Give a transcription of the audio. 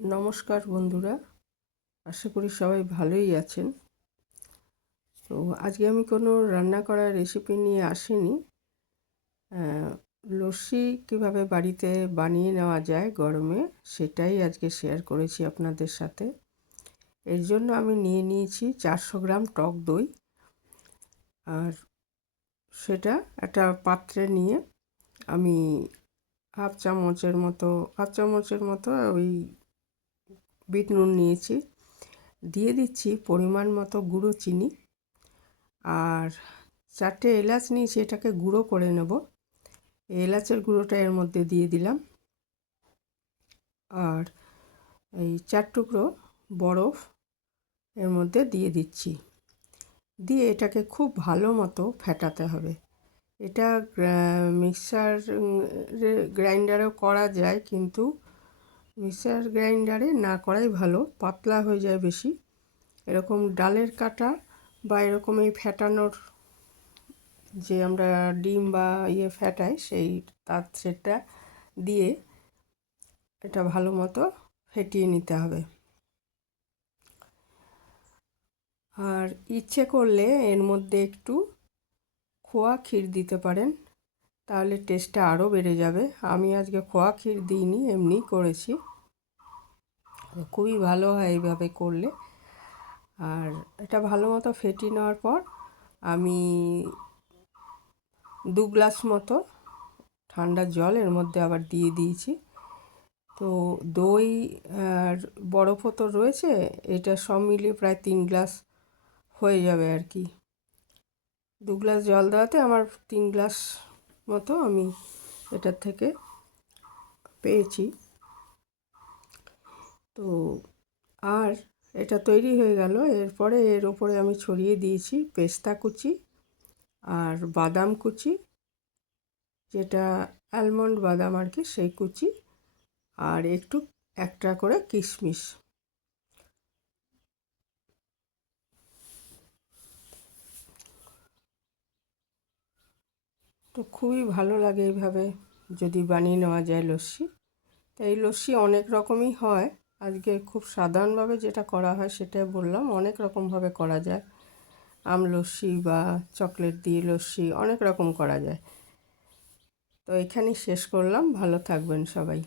নমস্কার বন্ধুরা, আশা করি সবাই ভালোই আছেন। তো আজকে আমি কোনো রান্না করার রেসিপি নিয়ে আসিনি। লস্যি কীভাবে বাড়িতে বানিয়ে নেওয়া যায় গরমে, সেটাই আজকে শেয়ার করেছি আপনাদের সাথে। এর জন্য আমি নিয়ে নিয়েছি 400 গ্রাম টক দই। আর সেটা একটা পাত্রে নিয়ে আমি হাফ চামচের মতো ওই বিট নুন নিয়েছি। দিয়ে দিচ্ছি পরিমাণ মতো গুঁড়ো চিনি, আর 4টে এলাচ নিয়েছি, এটাকে গুঁড়ো করে নেব। এলাচের গুঁড়োটা এর মধ্যে দিয়ে দিলাম, আর এই 4 টুকরো বরফ এর মধ্যে দিয়ে দিচ্ছি। দিয়ে এটাকে খুব ভালো মতো ফেটাতে হবে। এটা মিক্সার গ্রাইন্ডারেও করা যায়, কিন্তু মিক্সার গ্রাইন্ডারে না করাই ভালো, পাতলা হয়ে যায় বেশি। এরকম ডালের কাটা বা এরকম এই ফেটানোর যে আমরা ডিম বা ফেটাই, সেটা দিয়ে এটা ভালো মতো ফেটিয়ে নিতে হবে। আর ইচ্ছে করলে এর মধ্যে একটু খোয়া ক্ষীর দিতে পারেন, তাহলে টেস্টটা আরও বেড়ে যাবে। আমি আজকে খোয়া ক্ষীর দিইনি, এমনি করেছি। খুবই ভালো হয় এইভাবে করলে। আর এটা ভালো মতো ফেটিয়ে নেওয়ার পর আমি 2 গ্লাস মতো ঠান্ডা জল এর মধ্যে আবার দিয়ে দিয়েছি। তো দই আর বরফও তো রয়েছে, এটা সব মিলিয়ে প্রায় 3 গ্লাস হয়ে যাবে আর কি। 2 গ্লাস জল দেওয়াতে আমার 3 গ্লাস মতো আমি এটার থেকে পেয়েছি। তো আর এটা তৈরি হয়ে গেল। এরপরে এর ওপরে আমি ছড়িয়ে দিয়েছি পেস্তা কুচি আর বাদাম কুচি, যেটা অ্যালমন্ড বাদাম আর কি, সেই কুচি, আর একটু একটা করে কিশমিশ। তো খুবই ভালো লাগে এইভাবে যদি বানিয়ে নেওয়া যায় লস্যি। তো এই লস্যি অনেক রকমই হয়, আজকে খুব সাধারণভাবে যেটা করা হয় সেটাই বললাম। অনেক রকমভাবে করা যায়, আম লস্যি বা চকলেট দিয়ে লস্যি, অনেক রকম করা যায়। তো এখানেই শেষ করলাম। ভালো থাকবেন সবাই।